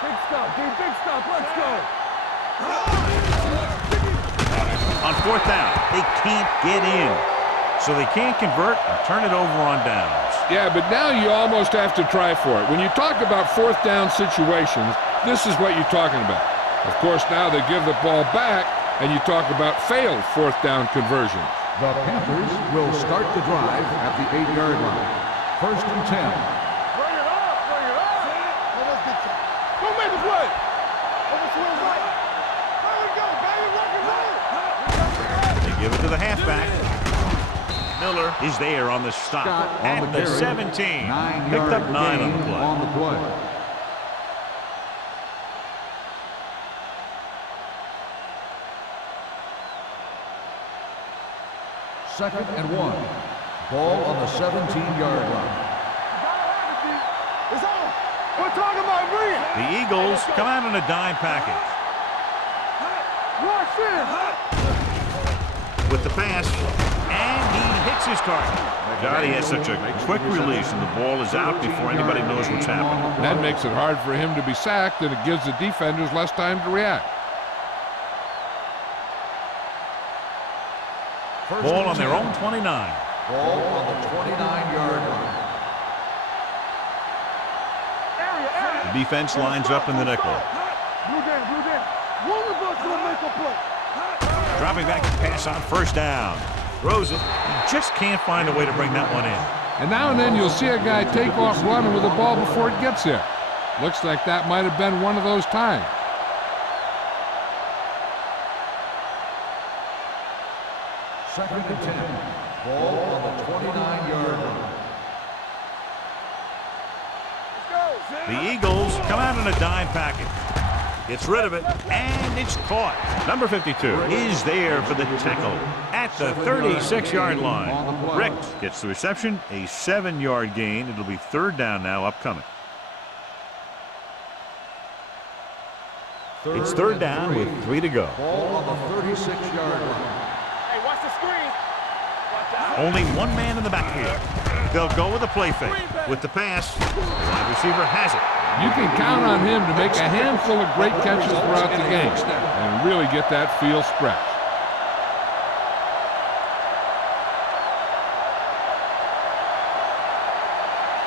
Big stop, D. Big stop. Let's go. On fourth down, they can't get in. So they can't convert and turn it over on downs. Yeah, but now you almost have to try for it. When you talk about fourth down situations, this is what you're talking about. Of course, now they give the ball back, and you talk about failed fourth down conversions. The Panthers will start the drive at the 8-yard line. First and 10. Bring it up. Bring it up. Let's get you. Go make the play. Over to his right. There we go, baby. Rock and roll. They give it to the halfback. Miller is there on the stop at the 17. Picked up 9 on the play. Second and 1. Ball on the 17-yard line. It's on. We're talking about bring it. The Eagles come out in a dime package. Rush in. With the pass, and he hits his target. Johnny has such a quick release, and the ball is out before anybody knows what's happening. That makes it hard for him to be sacked, and it gives the defenders less time to react. Ball on their own 29. Ball on the 29-yard line. The defense lines up in the nickel. Blue down, blue down. One of us will make a play. Dropping back to pass on first down. Throws it. He just can't find a way to bring that one in. And now and then you'll see a guy take off running with the ball before it gets there. Looks like that might have been one of those times. Second and 10. Ball on the 29-yard line. The Eagles come out in a dime package. Gets rid of it, and it's caught. Number 52 is there for the tackle at the 36-yard line. Rick gets the reception, a 7-yard gain. It'll be third down now upcoming. It's third down with 3 to go. Ball on the 36-yard line. Hey, watch the screen. Only one man in the backfield. They'll go with a play fake. With the pass, the wide receiver has it. You can count on him to make a handful of great catches throughout the game and really get that field stretched.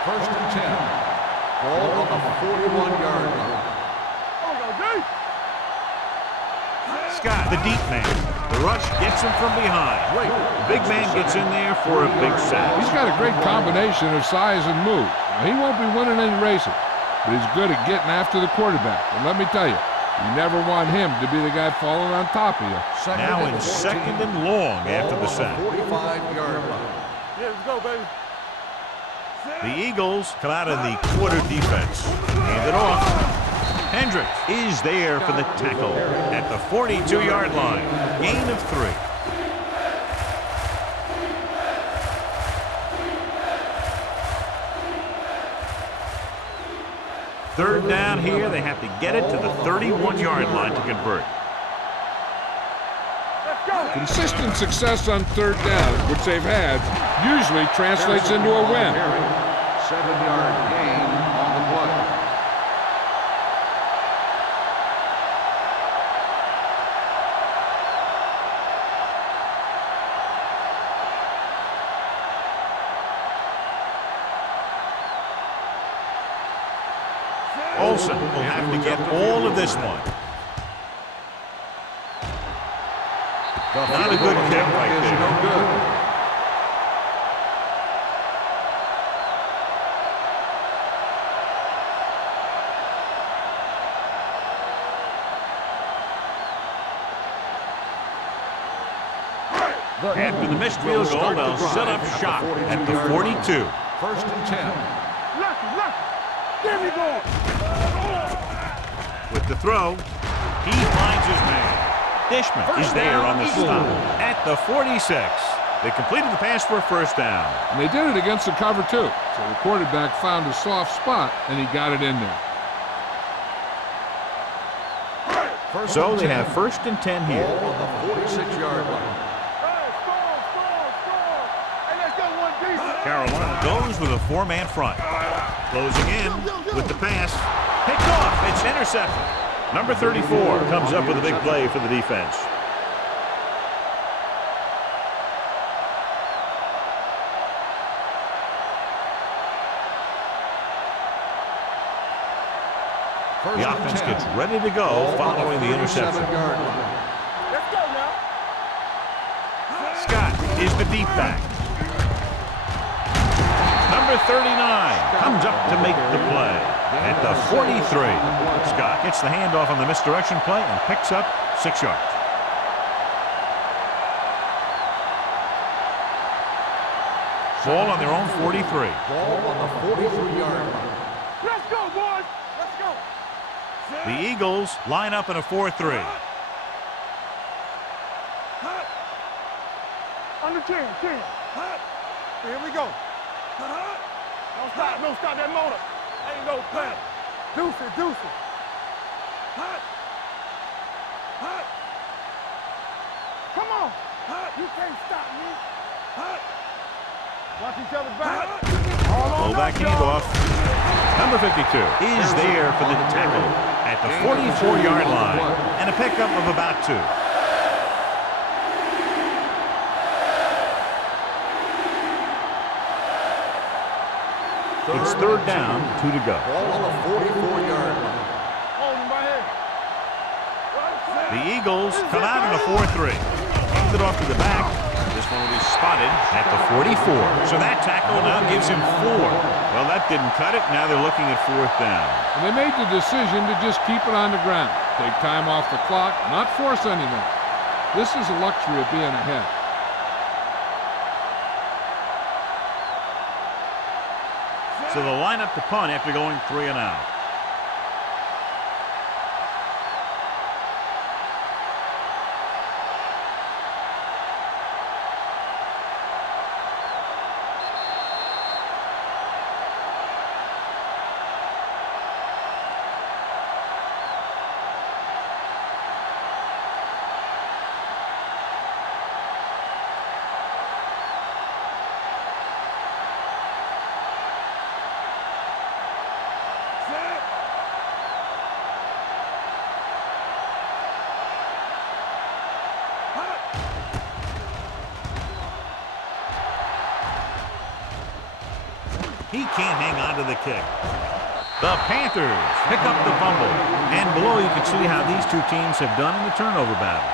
First and 10. Ball on the 41-yard line. Scott, the deep man. The rush gets him from behind. The big man gets in there for a big sack. He's got a great combination of size and move. Now, he won't be winning any races, but he's good at getting after the quarterback. And let me tell you, you never want him to be the guy falling on top of you. Now in second and long after the sack. 45-yard line. Yeah, let's go, baby. The Eagles come out in the quarter defense. Hand it off. Hendricks is there for the tackle at the 42-yard line. Gain of 3. Third down here. They have to get it to the 31-yard line to convert. Consistent success on third down, which they've had, usually translates into a win. 7-yard gain on the play. Olsen will have to get all of this one. Not a good kick right there. No good. After the missed field goal, they'll set up shop at the 42. First and 10. Give me ball. With the throw, he finds his man. Dishman is there on the stop at the 46. They completed the pass for a first down. And they did it against the cover, too. So the quarterback found a soft spot, and he got it in there. So they have first and 10 here. Ball on the 46-yard line. Carolina goes with a 4-man front. Closing in with the pass. Picked off. It's intercepted. Number 34 comes up with a big play for the defense. The offense gets ready to go following the interception. Let's go now. Scott is the deep back. Number 39 comes up to make the play at the 43. Scott gets the handoff on the misdirection play and picks up 6 yards. Ball on their own 43. Ball on the 43-yard line. Let's go, boys. Let's go. The Eagles line up in a 4-3. Under 10. Here we go. Don't stop that motor. Ain't no pass. Deuce it. Come on. You can't stop me. Watch each other's back. Fullback handoff. Number 52 is there for the tackle at the 44-yard line and a pickup of about 2. It's third down, 2 to go. Ball on the 44-yard line. Hold him by here. The Eagles come out in a 4-3. Hand it off to the back. This one will be spotted at the 44. So that tackle now gives him 4. Well, that didn't cut it. Now they're looking at 4th down. And they made the decision to just keep it on the ground. Take time off the clock, not force anything. This is a luxury of being ahead. So they'll line up to punt after going 3 and out. He can't hang on to the kick. The Panthers pick up the fumble. And below you can see how these two teams have done in the turnover battle.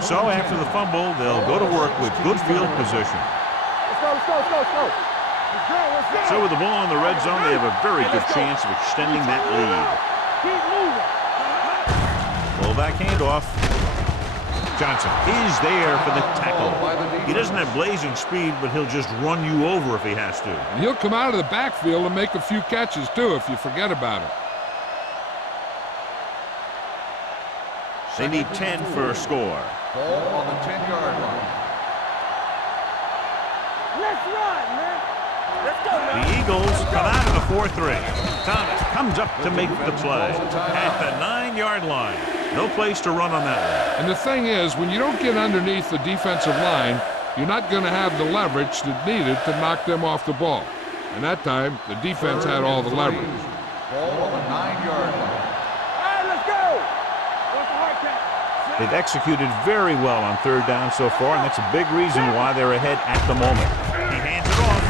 So after the fumble, they'll go to work with good field position. Let's go. Let's go. So with the ball in the red zone, they have a very good chance of extending that lead. Keep moving. Fullback handoff. Johnson is there for the tackle. He doesn't have blazing speed, but he'll just run you over if he has to. And he'll come out of the backfield and make a few catches, too, if you forget about it. They need 10 for a score. Ball on the 10-yard line. Let's run, man. Let's go, man. The Eagles come out of the 4-3. Thomas comes up to make the play at the 9-yard line. No place to run on that one. And the thing is, when you don't get underneath the defensive line, you're not going to have the leverage that's needed to knock them off the ball. And that time, the defense had all the leverage. Ball on the 9-yard line. All right, let's go. What's the hard catch? They've executed very well on third down so far, and that's a big reason why they're ahead at the moment. He hands it off.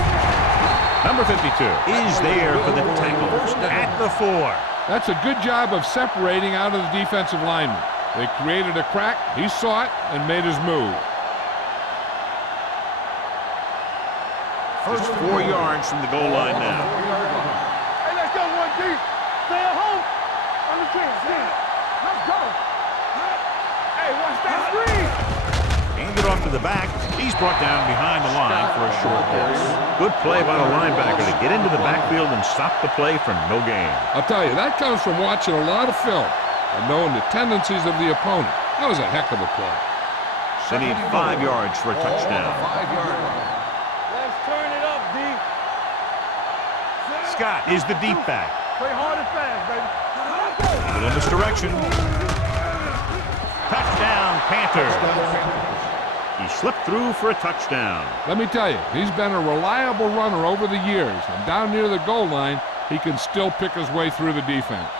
Number 52 is there for the tackle at the 4. That's a good job of separating out of the defensive lineman. They created a crack, he saw it, and made his move. Just 4 yards from the goal line now. Hey, let's go, 1 deep. Stay at home. Understand, let's go. Hey, watch that screen. Handed off to the back. He's brought down behind the line for a short pass. Good play by the linebacker to get into the backfield and stop the play for no gain. I'll tell you, that comes from watching a lot of film and knowing the tendencies of the opponent. That was a heck of a play. They need 5 yards for a touchdown. 5-yard line. Let's turn it up, D. Scott is the deep back. Play hard and fast, baby. Let's go. But in this direction. Touchdown, Panthers. He slipped through for a touchdown. Let me tell you, he's been a reliable runner over the years, and down near the goal line, he can still pick his way through the defense.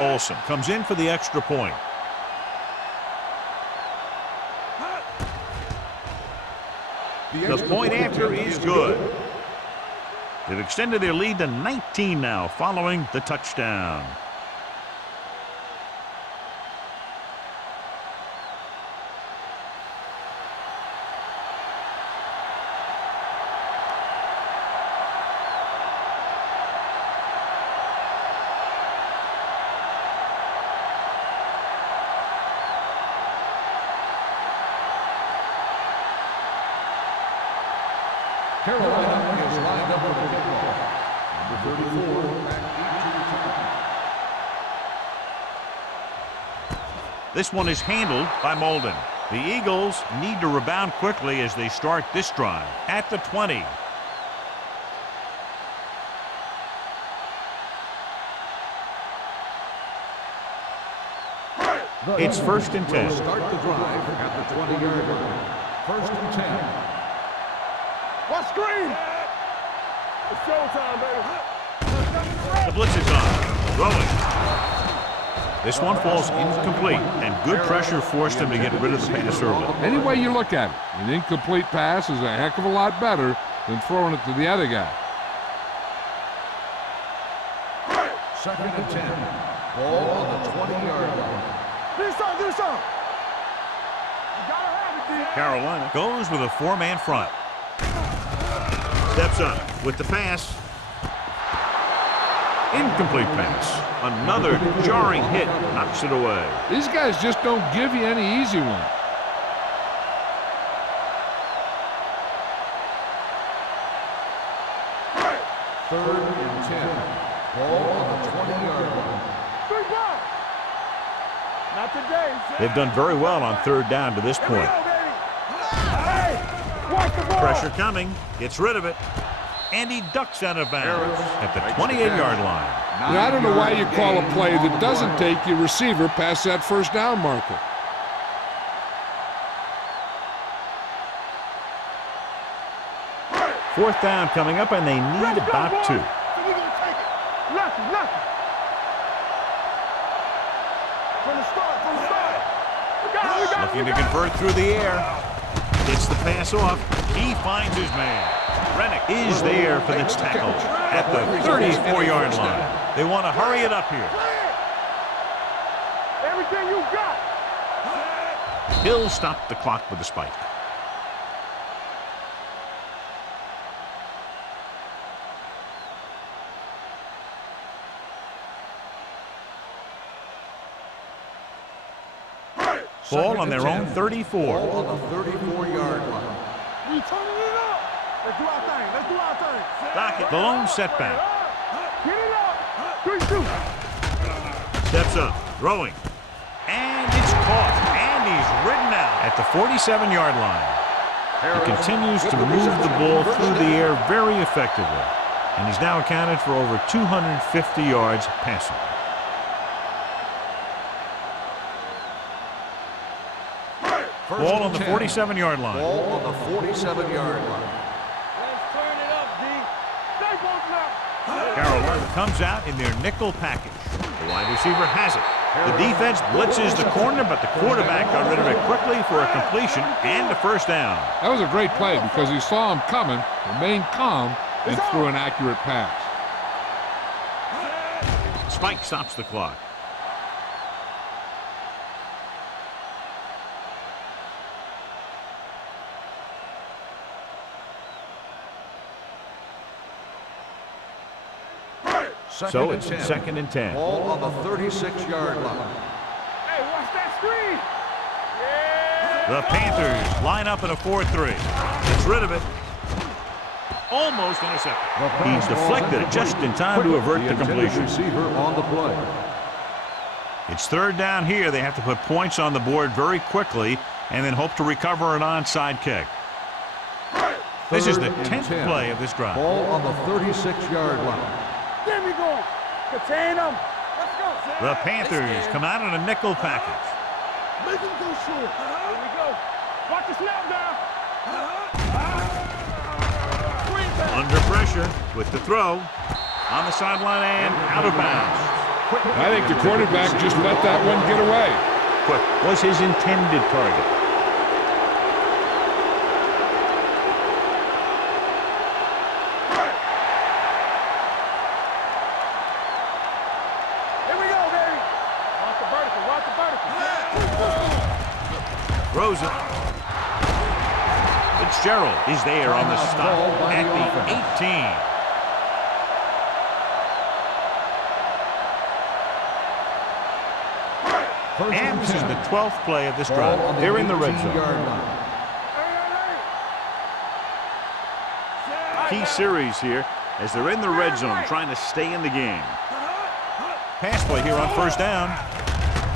Olsen comes in for the extra point. The point after is good. They've extended their lead to 19 now following the touchdown. Carolina is lined up with the kickoff. Number 34, back deep to return. This one is handled by Molden. The Eagles need to rebound quickly as they start this drive at the 20. It's 1st and 10. Start the drive at the 20-yard line. 1st and 10. What screen? It's showtime, baby. The blitz is on. Throwing. This one falls incomplete, and good pressure forced him to get rid of the pass early. Any way you look at it, an incomplete pass is a heck of a lot better than throwing it to the other guy. 2nd and 10. Ball on the 20-yard line. Do something. You gotta have it, D. Carolina goes with a 4-man front. Steps up with the pass. Incomplete pass. Another jarring hit knocks it away. These guys just don't give you any easy one. Third and 10. Ball on the 20-yard line. 3 ball. Not today. They've done very well on third down to this point. Hey, watch the ball. Pressure coming. Gets rid of it. and he ducks out of bounds at the 28-yard line. Now, I don't know why you call a play that doesn't take your receiver past that first down marker. Fourth down coming up, and they need about 2. So we're going to take it. Lucky. From the start. We got Looking to convert through the air. Gets the pass off. He finds his man. Rennick is there for the tackle at the 34-yard line. They want to hurry it up here. everything you got. Hill stopped the clock with a spike. Ball on their own 34. Ball on the 34-yard line. We turning it up. Let's do our thing. Dockett, the lone setback. Get it up. 3-2. Steps up, throwing. And it's caught. And he's ridden out at the 47-yard line. He continues to move the ball through the air very effectively. And he's now accounted for over 250 yards passing. Ball on the 47-yard line. Ball on the 47-yard line. Let's turn it up, D. Stay both now. Carolina comes out in their nickel package. The wide receiver has it. The defense blitzes the corner, but the quarterback got rid of it quickly for a completion and a first down. That was a great play because he saw him coming, remained calm, and threw an accurate pass. Spike stops the clock. So it's 2nd and 10. Ball on the 36-yard line. Hey, watch that screen. Yeah. The Panthers line up in a 4-3. Gets rid of it. Almost intercepted. He's deflected it just in time to avert the completion. Receiver on the play. It's 3rd down here. They have to put points on the board very quickly and then hope to recover an onside kick. This is the 10th play of this drive. Ball on the 36-yard line. There we go. Contain them. Let's go. The Panthers come out in a nickel package. Make them go short. Here we go. Watch the snap down. Under pressure with the throw. On the sideline and out of bounds. I think the quarterback just let that one get away. Quick was his intended target. Here we go, baby. Watch the vertical. Throws it. Fitzgerald is there on the stop at the 18. And this is the 12th play of this drive. They're in the red zone. Key series here as they're in the red zone trying to stay in the game. Pass play here on 1st down.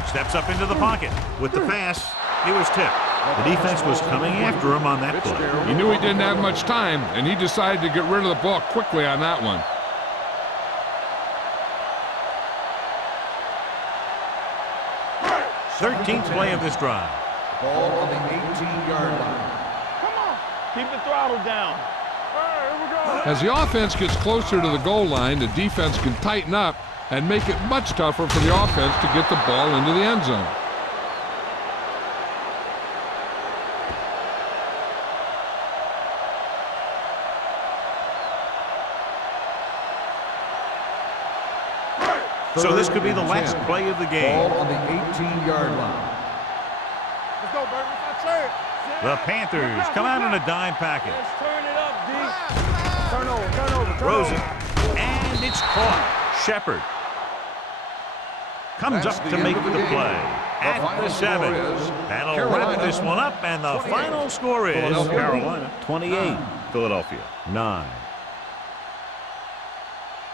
Steps up into the pocket with the pass. He was tipped. The defense was coming after him on that play. He knew he didn't have much time, and he decided to get rid of the ball quickly on that one. Thirteenth play of this drive. Ball on the 18-yard line. Come on. Keep the throttle down. All right, here we go. As the offense gets closer to the goal line, the defense can tighten up and make it much tougher for the offense to get the ball into the end zone. So this could be the last play of the game. Ball on the 18-yard line. Let's go, baby. Let's say it. The Panthers come out in a dime package. Let's turn it up, D. Turn over. Throws it. And it's caught. Shepard comes That's up the to end make of the the game. play. The At final the 7. score is That'll Carolina wrap this one up, and the 28. final score is Philadelphia. Carolina 28, Philadelphia 9.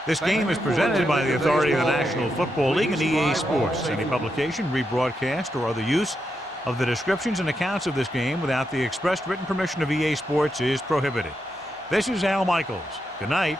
This game is presented by the authority of the National Football League and EA Sports. Any publication, rebroadcast, or other use of the descriptions and accounts of this game without the expressed written permission of EA Sports is prohibited. This is Al Michaels. Good night.